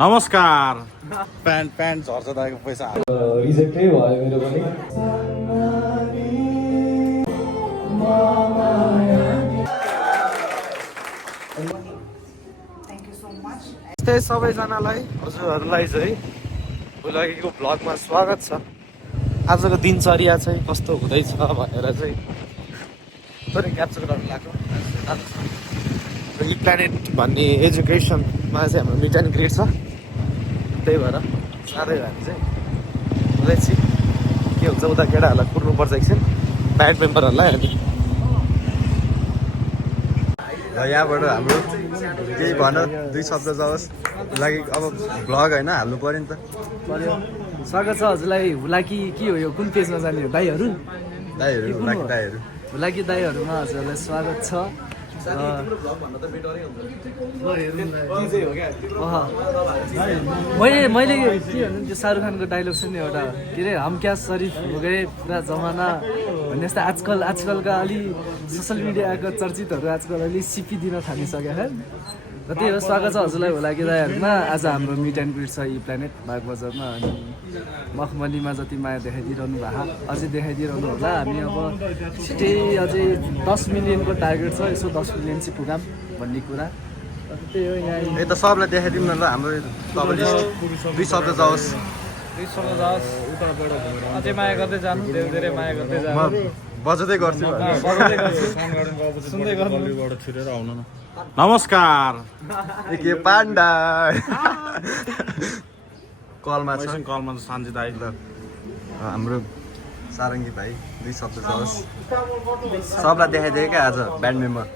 नमस्कार। प्यान्ट झर्छ दाइको पैसा रिजेक्टै भयो मेरो पनि। नमस्ते सबैजनालाई, हजुरहरूलाई चाहिँ भुलागीको भ्लगमा स्वागत छ। आजको दिनचर्या चाहिँ कस्तो हुँदैछ भनेर चाहिँ थोरै क्याप्चर गर्नु लाग्यो। ई प्लानेट भन्ने एजुकेसनमा चाहिँ हाम्रो मिट एन्ड ग्रिड छ, त्यही भएर साह्रै हामी चाहिँ हुँदैछ के हुन्छ उता केटाहरूलाई कुर्नुपर्छ एकछिन ब्यान्ड मेम्बरहरूलाई। अनि यहाँबाट हाम्रो केही भन, दुई शब्द जाओस् लागि। अब भ्लग होइन हाल्नु पऱ्यो नि त। स्वागत छ हजुरलाई। हुलाकी के हो यो, कुन पेजमा जाने हो? दाईहरू हुलाकी दाईहरूमा हजुरलाई स्वागत छ। मैले के भन्नु, त्यो शाहरुख खानको डाइलग छ नि एउटा, के अरे हम क्या शरीफ हो गए पुरा जमाना भन्ने जस्तो। आजकलका अलि सोसियल मिडियाको चर्चितहरू आजकल अलि सिपी दिन थालिसक्यो है। र त्यही हो, स्वागत छ हजुरलाई हुलाकी दाईहरूमा। आज हाम्रो मिट एन्ड ग्रिड छ ई प्लानेट बागबजारमा। अनि मखमलीमा जति माया देखाइदिइरहनु भएको अझै देखाइदिइरहनु होला। हामी अब छिटै अझै 10 मिलियनको टार्गेट छ, यसो 10 मिलियन चाहिँ पुगाम भन्ने कुरा। त्यही हो, यहाँ यही त सबलाई देखाइदिउँ न ल। हाम्रो तपाईँले दुई शब्द जाओस्। अझै माया गर्दै जानु, धेरै माया गर्दै म बजाउँदै गर्छु। सुन्दै गर्नु। नमस्कार। के पाण्डा कलमा छ, कलमा सान्जी दाइ ल। हाम्रो सारङ्गी भाइ दुई शब्द जाओस्। सबलाई देखाइदियो क्या आज ब्यान्ड मेम्बर।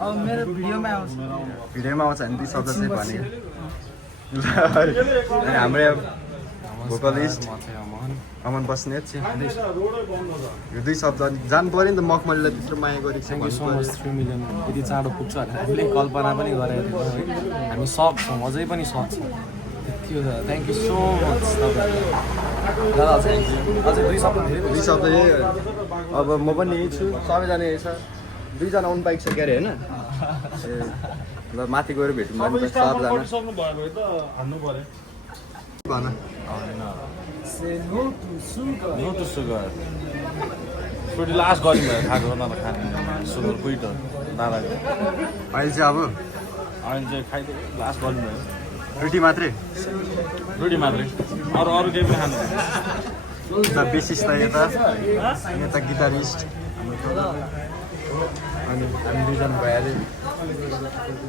अब मेरो भिडियोमा आउँछ भने दुई शब्द चाहिँ भनेको। अनि हाम्रो भोकलिस्ट अमन बस्नेत यो दुई शब्द जानु पऱ्यो नि त। मखमलीलाई त्यत्रो माया गरेको छ। 3 मिलियन यति चाँडो पुग्छ भनेर हामीले कल्पना पनि गरेको थियौँ है। हामी सक्छौँ, अझै पनि सक्छौँ। त्यति हो त। थ्याङ्क यू सो मच दादा। अझै दुई शब्द दुई शब्द यही अब म पनि यही छु, सबैजना यही छ। दुईजना आउनु पाइसक्यो अरे होइन। ल माथि गएर भेटौँ सबजना। भन नो टु सुगर। छोडी लास्ट गऱ्यौँ भयो खाएको न त खाने सुगर क्विट हो दादाको। अहिले चाहिँ अब अहिले चाहिँ खाइदियो, लास्ट गऱ्यौँ भयो। रोटी मात्रै रोटी मात्रै, अरू केही पनि खानु। विशेष त यता गिटारिस्ट अनि हामी दुईजना भइहाल्यो।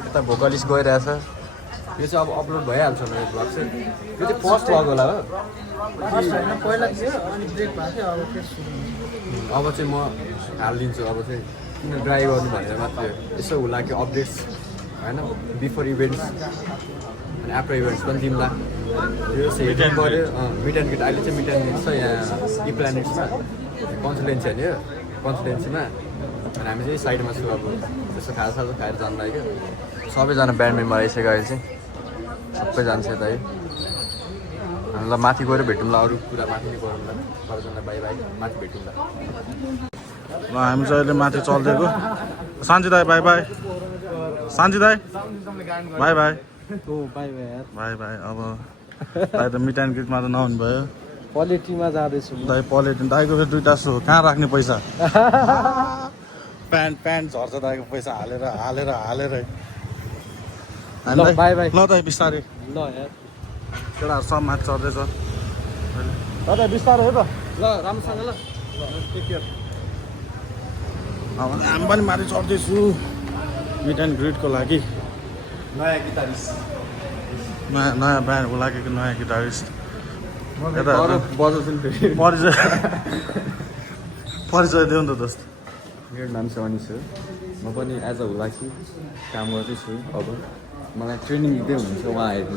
यता भोकलिस्ट गइरहेछ। यो चाहिँ अब अपलोड भइहाल्छ होला यो भ्लग चाहिँ। यो चाहिँ फर्स्ट भ्लग होला हो। पहिला थियो अनि ब्रेक भएको थियो, अब फेरि सुरु। अब चाहिँ म हालिदिन्छु। अब चाहिँ किन ड्राई गर्नु भनेर मात्रै यसो होला कि अपडेट्स होइन, बिफोर इभेन्ट्स अनि आफ्टर इभेन्ट्स पनि दिउँला। यो चाहिँ हेर्नु पऱ्यो। मिट एन्ड ग्रिड अहिले चाहिँ मिट एन्ड ग्रिड छ यहाँ ई प्लानेट्समा, कन्सल्टेन्सी होइन यो कन्सल्टेन्सीमा। अनि हामी चाहिँ साइडमा छु। अब यसो खाजासाजा खाएर जानु लाग्यो। सबैजना ब्यान्ड मेम्बर आइसक्यो अहिले चाहिँ, सबैजना छ यता है। ल माथि गएर भेटौँ ल, अरू कुरा माथि नै गरौँ ल। सबैजना बाई बाई, माथि भेटौँ ल। ल हामी चाहिँ अहिले माथि चल्दिएको। सान्जी दाई बाई बाई। सान्जी दाई बाई बाई। By by. अब दाइ त मिट एन्ड ग्रिडमा त नहुनु भयो। क्वालिटीमा जाँदैछु दाइ पलेटिन दाइको फेरि दुइटा सो कहाँ राख्ने पैसा। प्यान्ट झर्छ दाइको पैसा हालेर। ल बाई बाई। ल दाइ बिस्तारै। ल यार केटाहरू सब माथि चढ्दैछ। दादा बिस्तारो हो त। ल राम्रोसँग ल। Take care. अब हामी पनि माथि चढ्दैछु मिट एन्ड ग्रिडको लागि। नयाँ गिटारिस्ट, नयाँ ब्यान्डको लागि नयाँ गिटारिस्ट। यता बजाउँछु नि फेरि। परिचय देऊ नि त दोस्त। मेरो नाम चाहिँ अनिस हो। म पनि एज अ हुलाकी काम गर्दैछु। अब मलाई ट्रेनिङ दिँदै हुनुहुन्छ उहाँ आएको।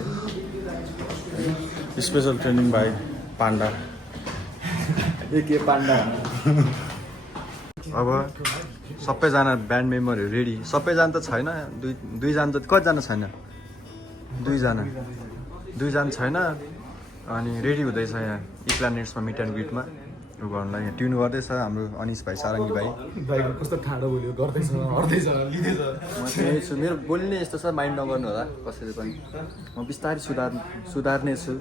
स्पेसल ट्रेनिङ भाइ पाण्डा। के पाण्डा। अब सबैजना ब्यान्ड मेम्बरहरू रेडी। सबैजना त छैन, दुईजना त कतिजना छैन? दुईजना छैन। अनि रेडी हुँदैछ यहाँ ई प्लानेट्समा मिट एन्ड ग्रिडमा। उ गर्नुलाई यहाँ ट्युन गर्दैछ हाम्रो अनिस भाइ सारङ्गी भाइ भाइको कस्तो ठाडो बोल्यो गर्दैछ हर्दैछ लिँदैछ म त्यही छु मेरो बोली नै यस्तो छ माइन्ड नगर्नु होला कसैले पनि म बिस्तारै सुधार्ने छु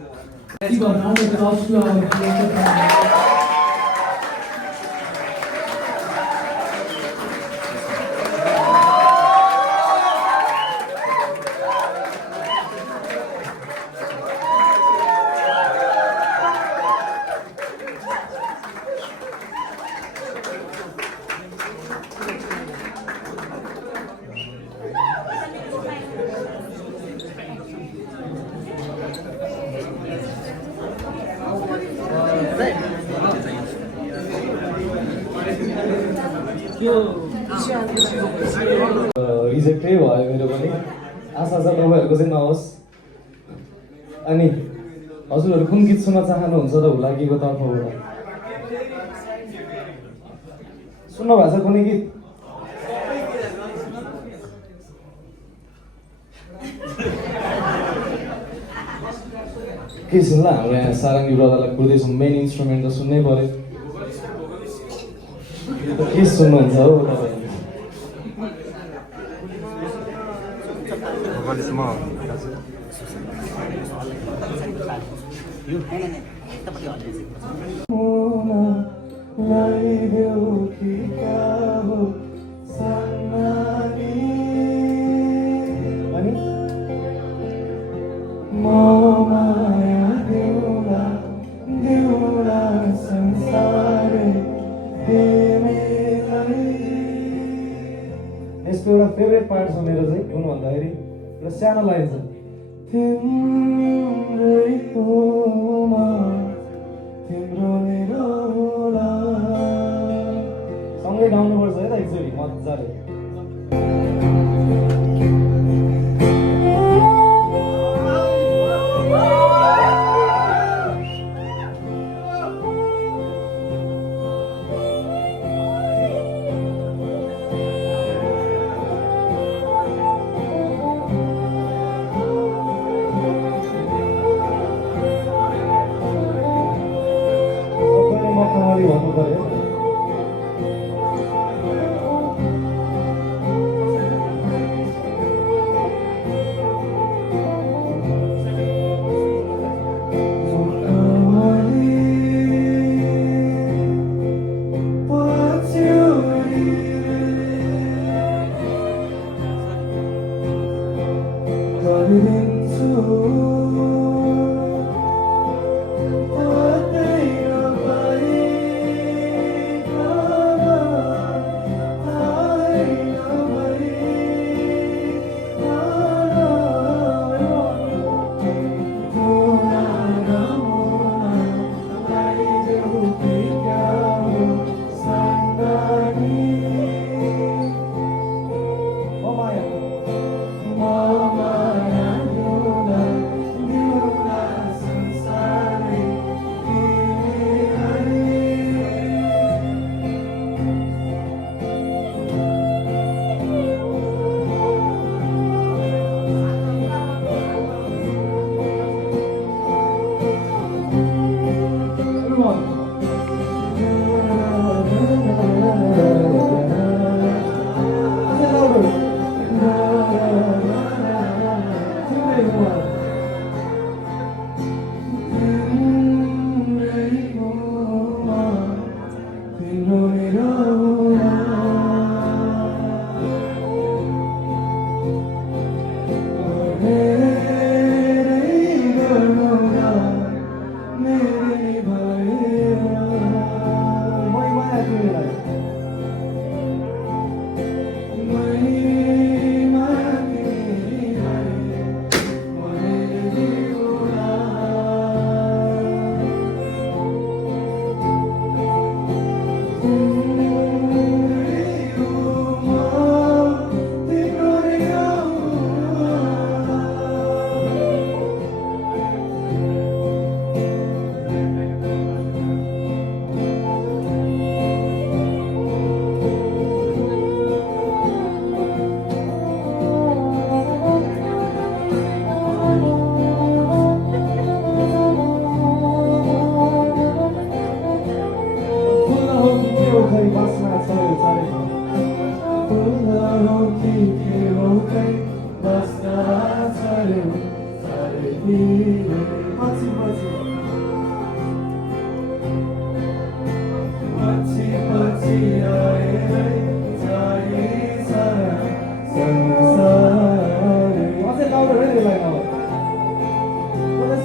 रिजेक्टै भयो मेरो पनि आशा छ तपाईँहरूको चाहिँ नहोस् अनि हजुरहरू कुन गीत सुन्न चाहनुहुन्छ त हुलाकीको तर्फबाट सुन्नु भएको छ कुनै गीत के सुन्ला हाम्रो यहाँ सारङ्गी ब्रदरलाई कुर्दैछौँ मेन इन्स्ट्रुमेन्ट त सुन्नै पर्यो के सुन्नुहुन्छ हौ तपाईँ यसको एउटा फेभरेट पार्ट छ मेरो चाहिँ कुन भन्दाखेरि एउटा सानो लाइन छ सँगै गाउनुपर्छ है त एकचोटि मजाले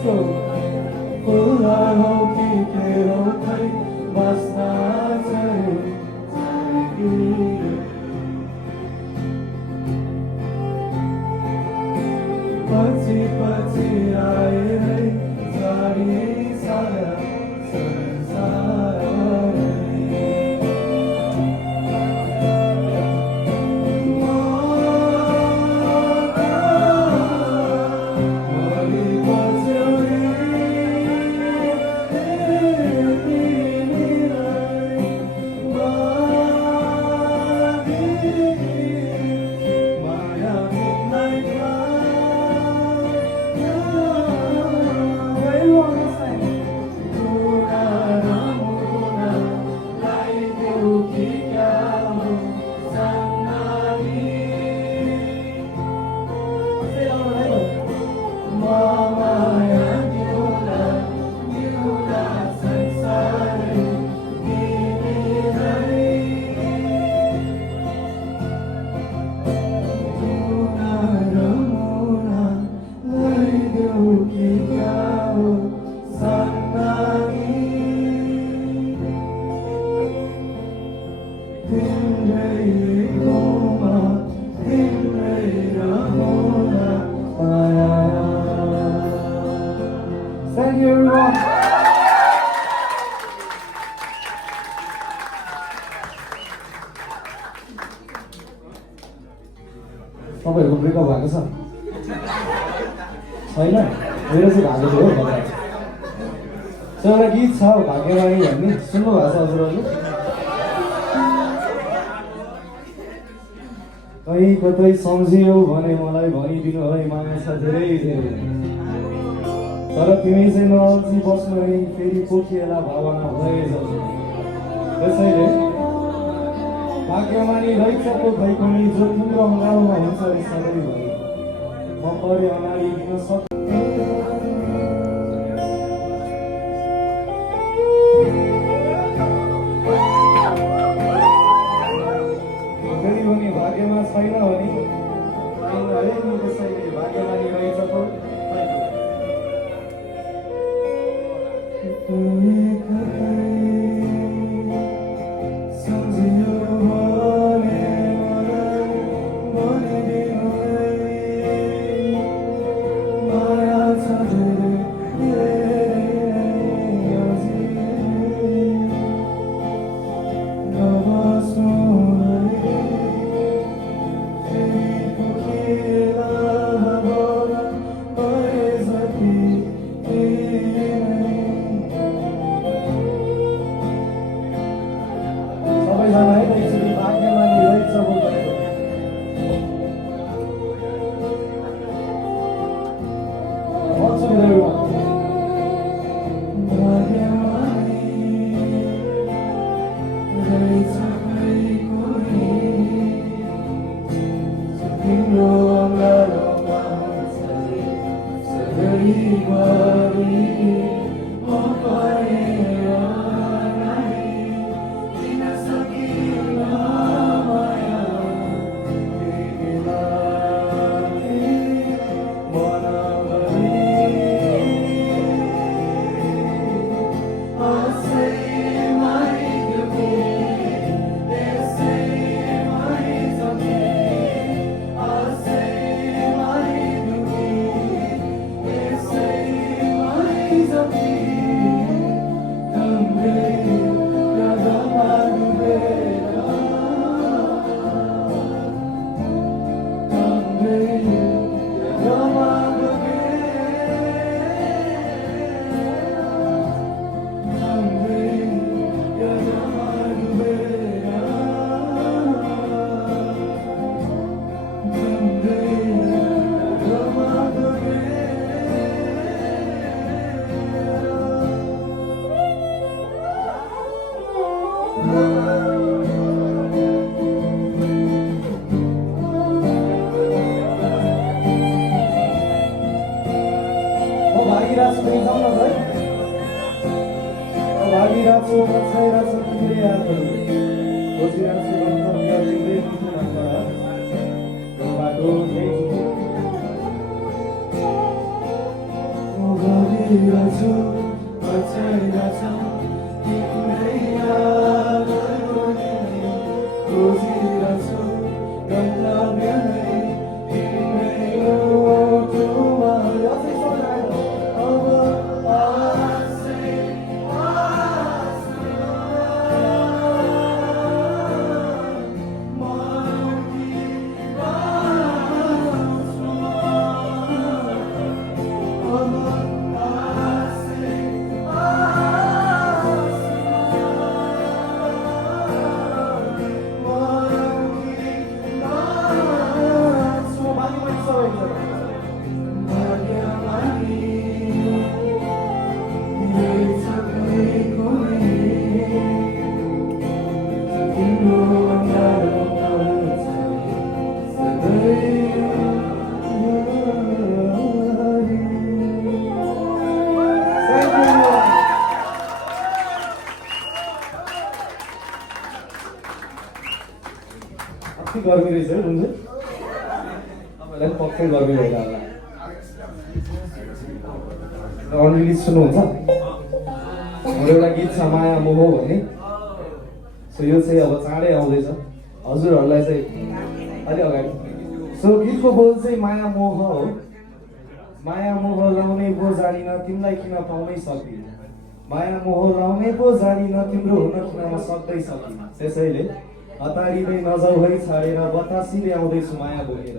त्यसको फुला हो कि के हो खै बस्न चाहिँ पछि पछि आए है सारी सारा संसार Thank you everyone. तपाईँहरूको ब्रेकअप भएको छ छैन मेरो चाहिँ भएको थियो हो बताए एउटा गीत छ भाग्यमानी भन्ने सुन्नु भएको छ हजुरहरूले कहीँ कतै सम्झियो भने मलाई भनिदिनु है माया छ धेरै धेरै तर तिमी चाहिँ नअल्झी बस्नु है फेरि पोखिएला भावना भए जान्छ त्यसैले भाग्यमानी रैछको भैकुनी जो तिम्रो अँगालोमा हुन्छ अरे सधैँभरि म परे अनाडी दिन सक्छु फेरि पनि भाग्यमा छैन भने है त्यसैले भाग्यमानी रैछको Oh, खोजिरहेछु बचाइरहेछु तिम्रै यादहरू दिने खोजिरहेछु गन्तव्य नै तिम्रै ओठमा अब आसै गर्मी रहेछ है हुन्छ तपाईँलाई पक्कै गर्मी भएर होला अनरिलिज सुन्नुहुन्छ हाम्रो एउटा गीत छ माया मोह भन्ने सो यो चाहिँ अब चाँडै आउँदैछ हजुरहरूलाई चाहिँ अलि अगाडि सो गीतको बोल चाहिँ माया मोह हो माया मोह लाउने पो जानिन तिमीलाई किन पाउनै सकिन माया मोह लाउने पो जानिन तिम्रो हुन किन म सक्दै सकिन त्यसैले हतारिँदै नजाऊ है छाडेर बतासीले आउँदैछु माया बोकेर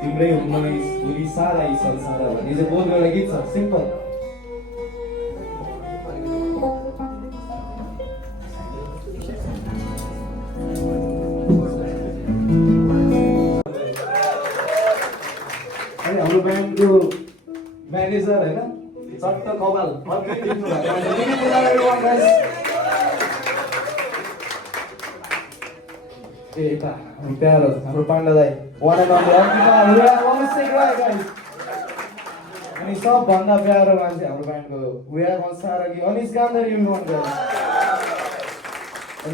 तिम्रै हुन्न भोलि सारा यी संसार भन्ने चाहिँ बोलको एउटा गीत छ सिम्पल अनि हाम्रो ब्यान्डको म्यानेजर होइन चट्ट कपाल अर्कै टिप्नु भएको ए यता प्यारो हाम्रो पाण्डा दाई वान एन्ड ओन्ली अनि सबभन्दा प्यारो मान्छे हाम्रो ब्यान्डको वेयर भन्सार कि अनिस गान्धर युज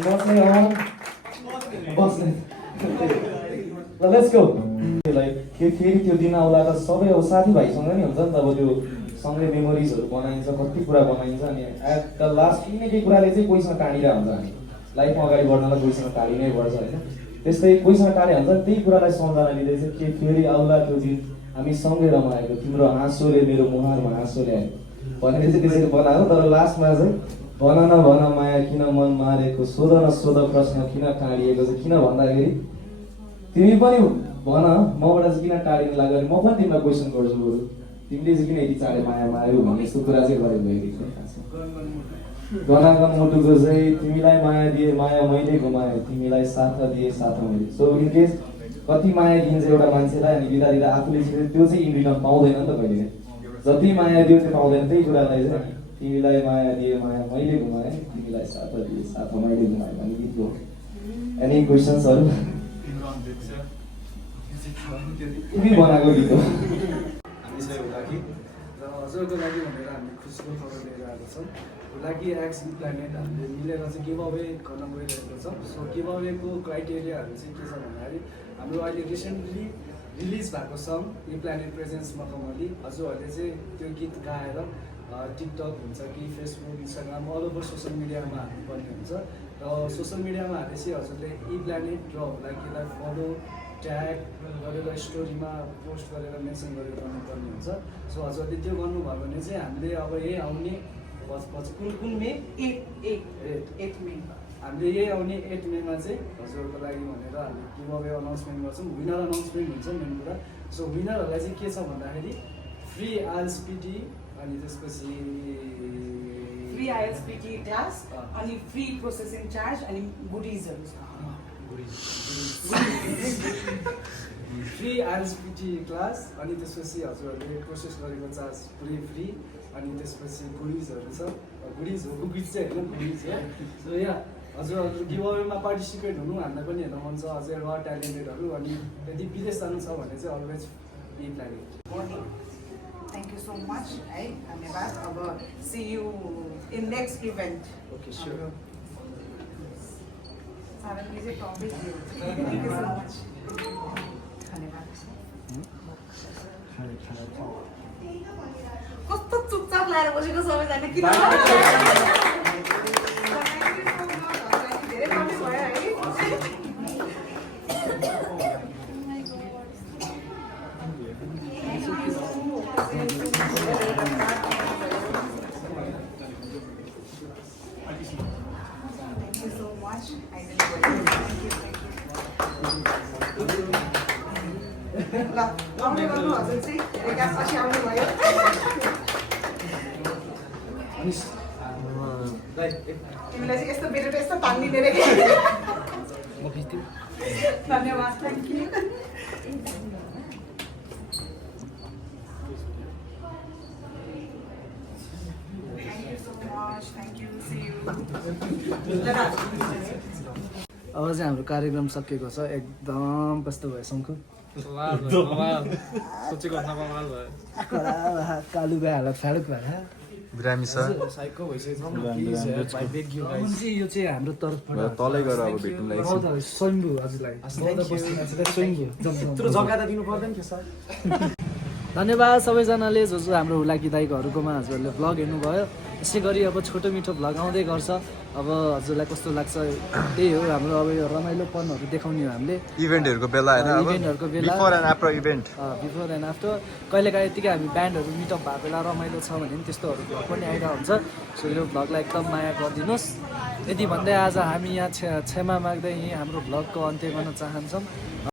गर्नु बस्ने ल लेट्स गो फेरि त्यो दिन आउला त सबै अब साथीभाइसँग नि हुन्छ नि त अब त्यो सँगै मेमोरिजहरू बनाइन्छ कति कुरा बनाइन्छ अनि एट द लास्ट केही न केही कुराले चाहिँ कोहीसँग टाढिरहेको हुन्छ हामी लाइफमा अगाडि बढ्नलाई कोहीसँग टाढी नै पर्छ होइन त्यस्तै कोहीसँग टाढी हुन्छ त्यही कुरालाई सम्झना लिँदै चाहिँ के फेरि आउला त्यो दिन हामी सँगै रमाएको तिम्रो हाँसोले मेरो मुहारमा हाँसो ल्यायो भनेर चाहिँ त्यसरी बनाएको तर लास्टमा चाहिँ भन न भन माया किन मन मारेको सोध न सोध प्रश्न किन टाढिएको चाहिँ किन भन्दाखेरि तिमी पनि भन मबाट चाहिँ किन टाढिनु लाग्यो भने म पनि तिमीलाई क्वेसन गर्छु बरु तिमीले चाहिँ किन यति चाँडै माया मार्यो भन्ने यस्तो कुरा चाहिँ गरेको गएको गनागन मुटुको चाहिँ तिमीलाई माया दिए माया मैले घुमाएँ तिमीलाई साथ दिए साथ मैले सो इन केस कति माया दिन्छ एउटा मान्छेलाई अनि दिँदा दिँदा आफूले त्यो चाहिँ इन रिटर्न पाउँदैन नि त कहिले जति माया दियो त्यो पाउँदैन त्यही कुरालाई चाहिँ तिमीलाई माया दिए माया मैले घुमाएँ तिमीलाई साथ दिए साथ मैले घुमाएँ भन्ने गीत हो एनी क्वेसन्सहरू तिमी बनाएको गीत हो हामी चाहिँ हुलाकी र हजुरको लागि भनेर हामीले खुसीको खबर लिएर आएको छौँ हुलाकी एक्स प्लानेट हामीले मिलेर चाहिँ गिभ अवे गर्न गइरहेको छौँ सो गिभ अवेको क्राइटेरियाहरू चाहिँ के छ भन्दाखेरि हाम्रो अहिले रिसेन्टली रिलिज भएको सङ इ प्लानेट प्रेजेन्स मखमली हजुरहरूले चाहिँ त्यो गीत गाएर टिकटक हुन्छ कि Facebook Instagram all over social मिडियामा हाल्नुपर्ने हुन्छ र सोसियल मिडियामा हालेपछि हजुरले इ प्लानेट र हुलाकीलाई फलो ट्याग गरेर स्टोरीमा पोस्ट गरेर मेन्सन गरेर गर्नुपर्ने हुन्छ सो हजुरले त्यो गर्नुभयो भने चाहिँ हामीले अब यही आउने कुन मे 8 मे हामीले यही आउने 8 मेमा चाहिँ हजुरहरूको लागि भनेर हामीले गिभ अवे अनाउन्समेन्ट गर्छौँ विनर अनाउन्समेन्ट हुन्छ मेन कुरा सो विनरहरूलाई चाहिँ के छ भन्दाखेरि फ्री आइएलएसपिटी अनि त्यसपछि फ्री आइएलएसपिटी क्लास अनि फ्री प्रोसेसिङ चार्ज अनि गुडिजहरू छ फ्री आइएलएसपिटी क्लास अनि त्यसपछि हजुरहरूले प्रोसेस गरेको चार्ज पुरै फ्री अनि त्यसपछि गुडिजहरू छ गुडिज हो गुडिज चाहिँ होइन गुडिज हो सो या हजुरहरू गिभ अवेमा पार्टिसिपेट हुनु हामीलाई पनि हेर्न मन छ अझै र ट्यालेन्टेडहरू अनि यदि विदेश जानु छ भने चाहिँ always be planning thank you so much है धन्यवाद अब see you in next event okay sure साराले चाहिँ टपिक दियो थ्याङ्क यू सो मच धन्यवाद कस्तो चुपचाप लाएर बसेको सबैजना किन धेरै राम्रो भयो है तिमीलाई चाहिँ यस्तो बेटर यस्तो तान्दिने रे धन्यवाद थ्याङ्क यू अब चाहिँ हाम्रो कार्यक्रम सकिएको छ एकदम कस्तो भयो शङ्कु सोचेको भन्दा बवाल भयो कालु भाइ हालत फाडुक भयो बिरामी छ साइको भइसकेको यो चाहिँ हाम्रो तर्फबाट तलै गएर अब भेट्नुलाई स्वयम्भू हजुरलाई यत्रो जग्गा त दिनु पर्दैन थियो सर धन्यवाद सबैजनाले जो जो हाम्रो हुलाकी दाइकोहरूकोमा हजुरहरूले भ्लग हेर्नुभयो यसै गरी अब छोटो मिठो भ्लग आउँदै गर्छ अब हजुरलाई कस्तो लाग्छ त्यही हो हाम्रो अब यो रमाइलोपनहरू देखाउने हो हामीले इभेन्टहरूको बेला होइन अब इभेन्टहरूको बेला before and after event before and after कहिलेकाहीँ यतिकै हामी ब्यान्डहरू मिटअप भएको बेला रमाइलो छ भने पनि त्यस्तोहरू भ्लग पनि आइरहेको हुन्छ सो यो भ्लगलाई एकदम माया गरिदिनुहोस् यति भन्दै आज हामी यहाँ क्षमा माग्दै यहीँ हाम्रो भ्लगको अन्त्य गर्न चाहन्छौँ